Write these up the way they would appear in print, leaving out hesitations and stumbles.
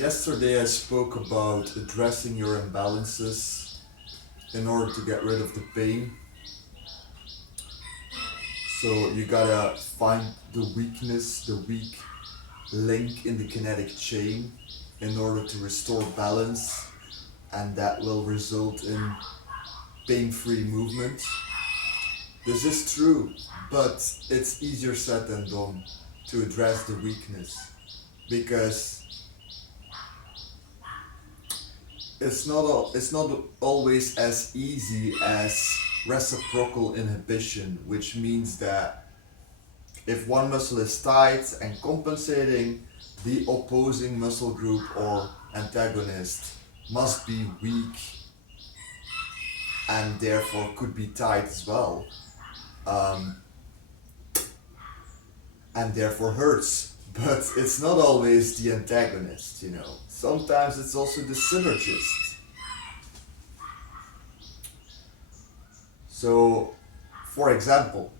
Yesterday I spoke about addressing your imbalances in order to get rid of the pain. So you gotta find the weakness, the weak link in the kinetic chain in order to restore balance, and that will result in pain-free movement. This is true, but it's easier said than done to address the weakness because it's not always as easy as reciprocal inhibition, which means that if one muscle is tight and compensating, the opposing muscle group or antagonist must be weak and therefore could be tight as well, um, and therefore hurts. But it's not always the antagonist, you know. Sometimes it's also the synergist. So, for example,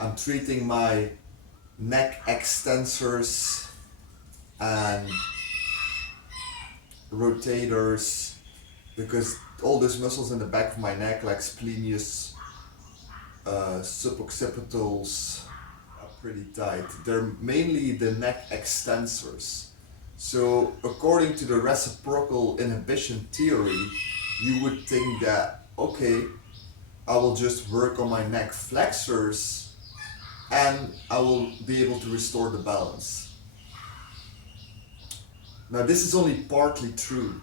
I'm treating my neck extensors and rotators because all those muscles in the back of my neck, like splenius, suboccipitals, are pretty tight. They're mainly the neck extensors. So, according to the reciprocal inhibition theory, you would think that, okay, I will just work on my neck flexors and I will be able to restore the balance. Now, this is only partly true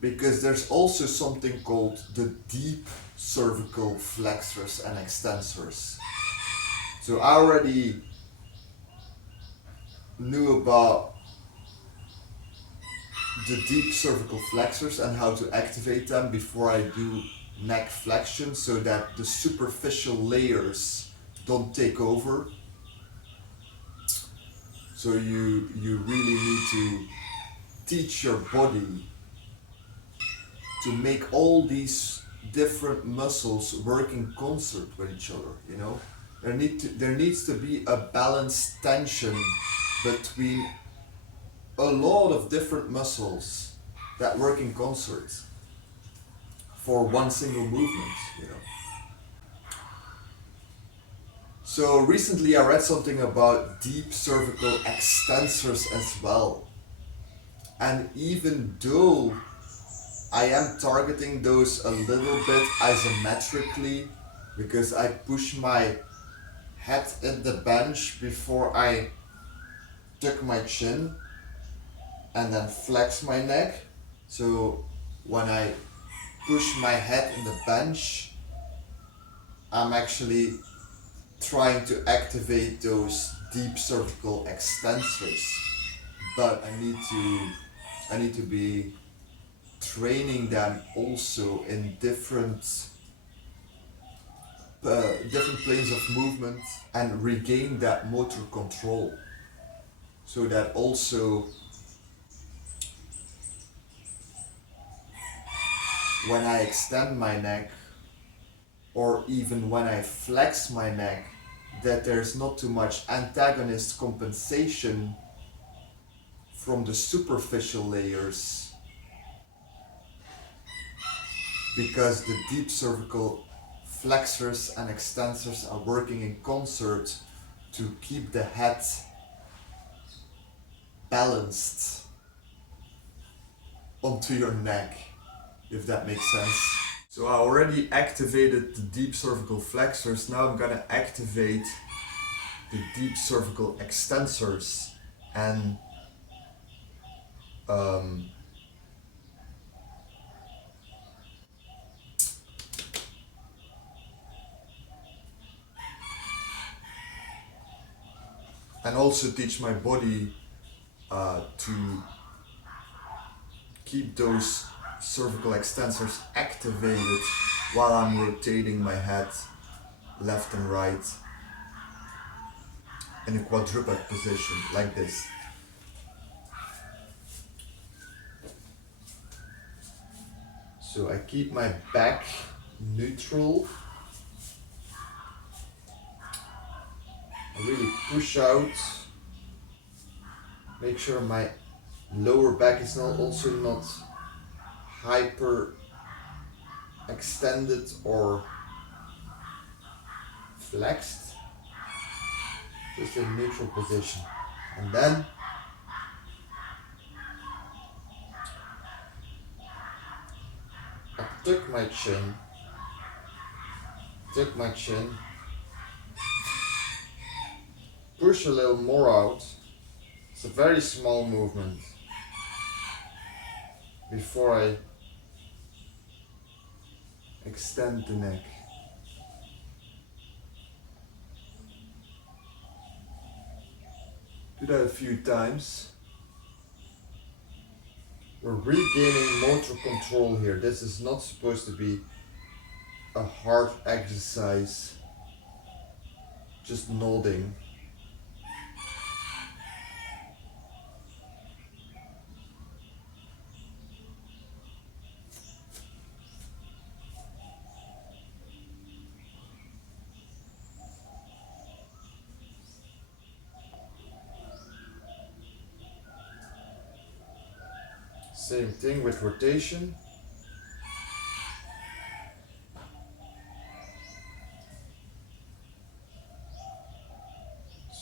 because there's also something called the deep cervical flexors and extensors. So, I already knew about the deep cervical flexors and how to activate them before I do neck flexion so that the superficial layers don't take over. So you really need to teach your body to make all these different muscles work in concert with each other, you know? There needs to be a balanced tension between a lot of different muscles that work in concert for one single movement, you know. So recently I read something about deep cervical extensors as well. And even though I am targeting those a little bit isometrically because I push my head in the bench before I tuck my chin and then flex my neck. So when I push my head in the bench, I'm actually trying to activate those deep cervical extensors. But I need to be training them also in different planes of movement and regain that motor control, so that also when I extend my neck or even when I flex my neck, that there's not too much antagonist compensation from the superficial layers, because the deep cervical flexors and extensors are working in concert to keep the head balanced onto your neck, if that makes sense. So I already activated the deep cervical flexors, now I'm gonna activate the deep cervical extensors and also teach my body to keep those cervical extensors activated while I'm rotating my head left and right in a quadruped position like this. So I keep my back neutral. I really push out. Make sure my Lower back is not also not hyper extended or flexed, just in neutral position. And then I tuck my chin, push a little more out. It's a very small movement before I extend the neck. Do that a few times. We're regaining motor control here. This is not supposed to be a hard exercise, just nodding. Same thing with rotation.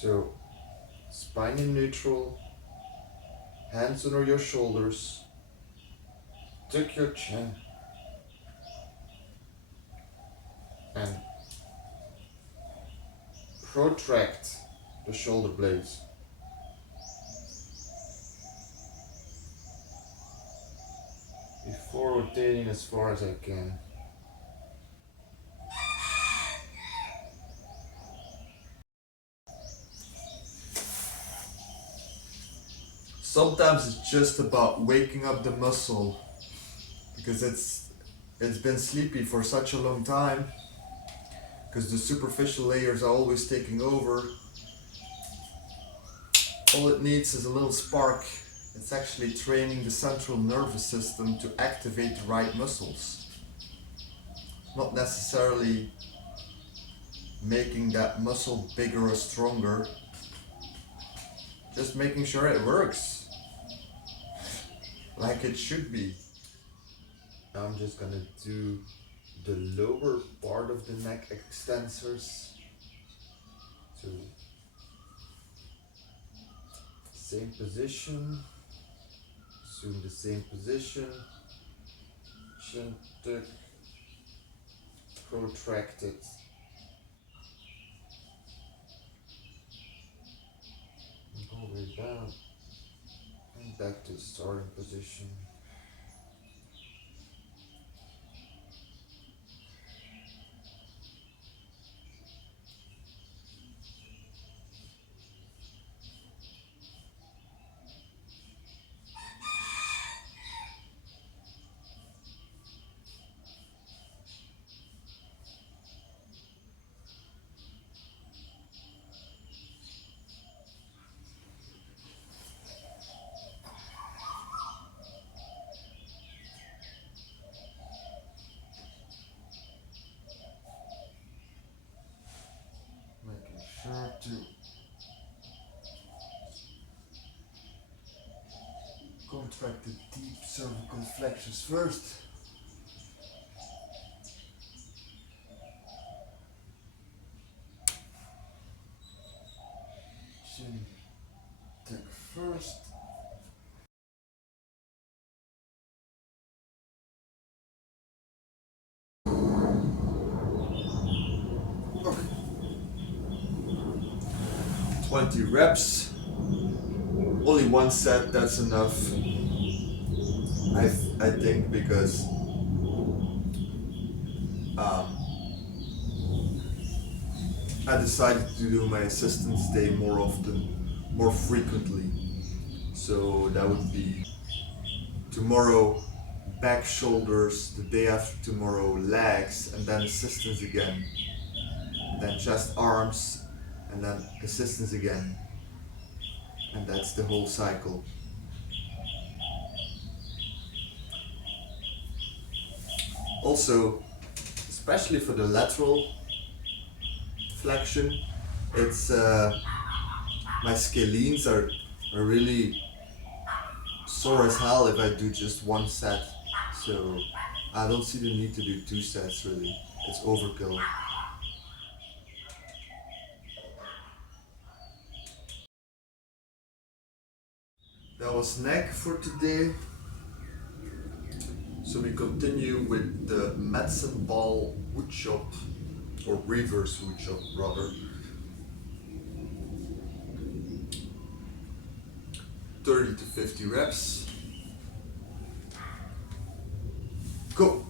So, spine in neutral, hands under your shoulders, tuck your chin, and protract the shoulder blades. Before rotating as far as I can. Sometimes it's just about waking up the muscle because it's been sleepy for such a long time because the superficial layers are always taking over. All it needs is a little spark. It's actually training the central nervous system to activate the right muscles. Not necessarily making that muscle bigger or stronger, just making sure it works like it should be. Now I'm just gonna do the lower part of the neck extensors. So same position, assume the same position, chin tuck, protract it. And all the way down and back to the starting position. Making sure to contract the deep cervical flexors first. Chin tuck first. Okay. 20 reps. Only one set, that's enough. I think because I decided to do my assistance day more often, more frequently. So that would be tomorrow back, shoulders, the day after tomorrow legs, and then assistance again. And then chest, arms, and then assistance again. And that's the whole cycle. Also, especially for the lateral flexion, it's my scalenes are really sore as hell if I do just one set. So I don't see the need to do 2 sets really. It's overkill. That was neck for today. So we continue with the medicine ball wood chop, or reverse wood chop rather. 30 to 50 reps. Go!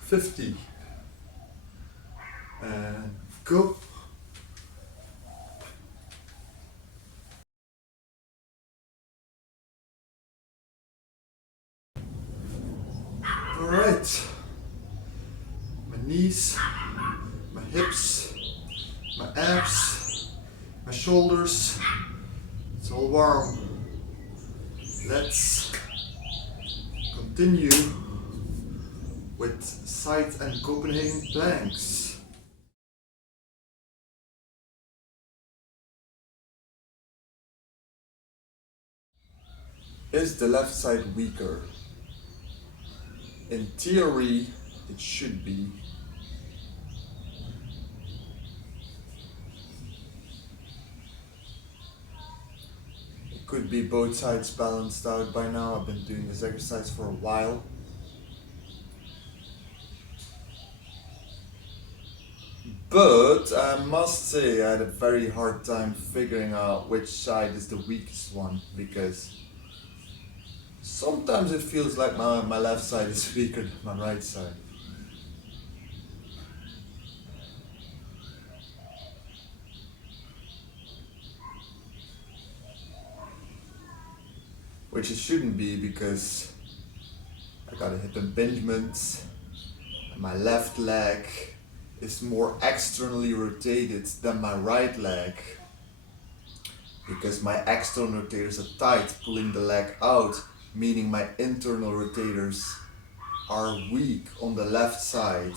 50. And go! Alright. My knees, my hips, my abs, my shoulders. It's all warm. Let's continue with side and Copenhagen planks. Is the left side weaker? In theory, it should be. It could be both sides balanced out by now. I've been doing this exercise for a while. But I must say I had a very hard time figuring out which side is the weakest one, because sometimes it feels like my left side is weaker than my right side. Which it shouldn't be, because I got a hip impingement and my left leg is more externally rotated than my right leg, because my external rotators are tight, pulling the leg out, meaning my internal rotators are weak on the left side.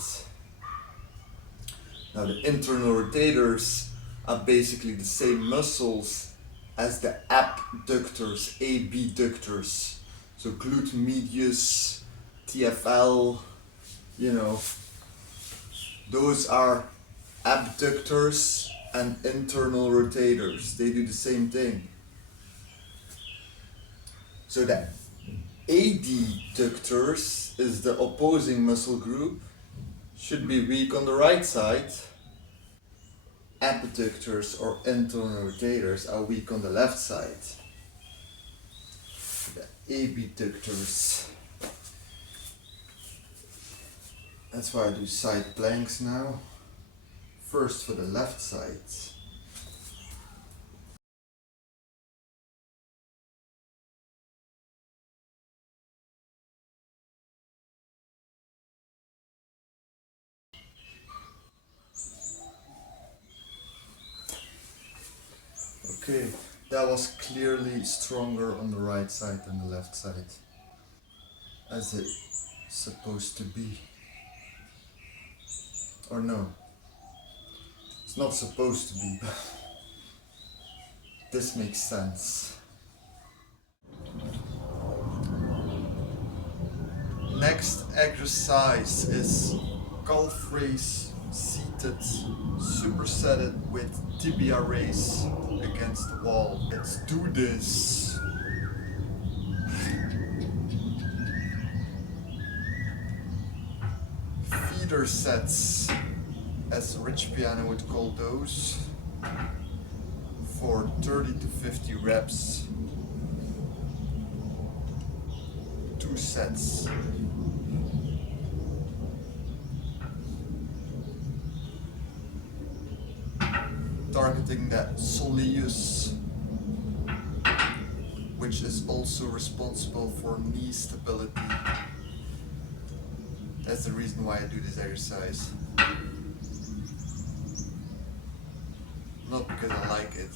Now the internal rotators are basically the same muscles as the abductors, abductors. So glute medius, TFL, those are abductors and internal rotators. They do the same thing. So the adductors is the opposing muscle group, should be weak on the right side. Abductors or internal rotators are weak on the left side. The abductors. That's why I do side planks now. First for the left side. Okay, that was clearly stronger on the right side than the left side, as it's supposed to be. Or no, it's not supposed to be, but this makes sense. Next exercise is calf raise seated, supersetted with tibia raise against the wall. Let's do this. Feeder sets, as Rich Piano would call those, for 30 to 50 reps. 2 sets. Targeting that soleus, which is also responsible for knee stability. That's the reason why I do this exercise. Not because I like it.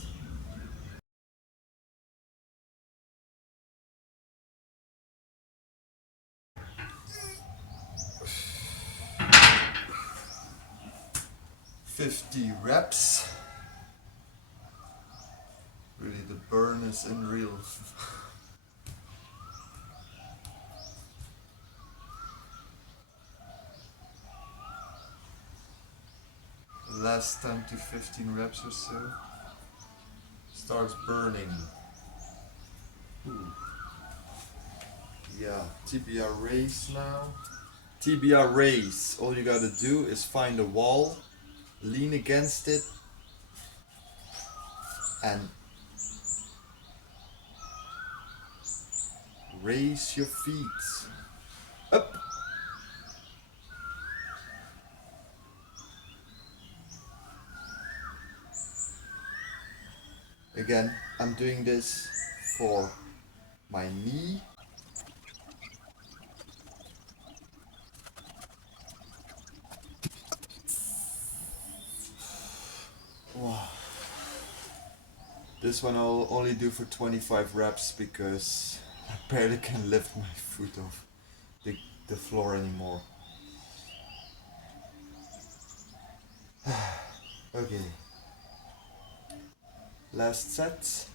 "50 reps. burn is unreal. Last 10 to 15 reps or so. Starts burning. Ooh. Yeah, tibia raise now. Tibia raise. All you gotta do is find a wall, lean against it, and raise your feet up. Again, I'm doing this for my knee. Wow. This one I'll only do for 25 reps because I barely can lift my foot off the floor anymore. Okay. Last set.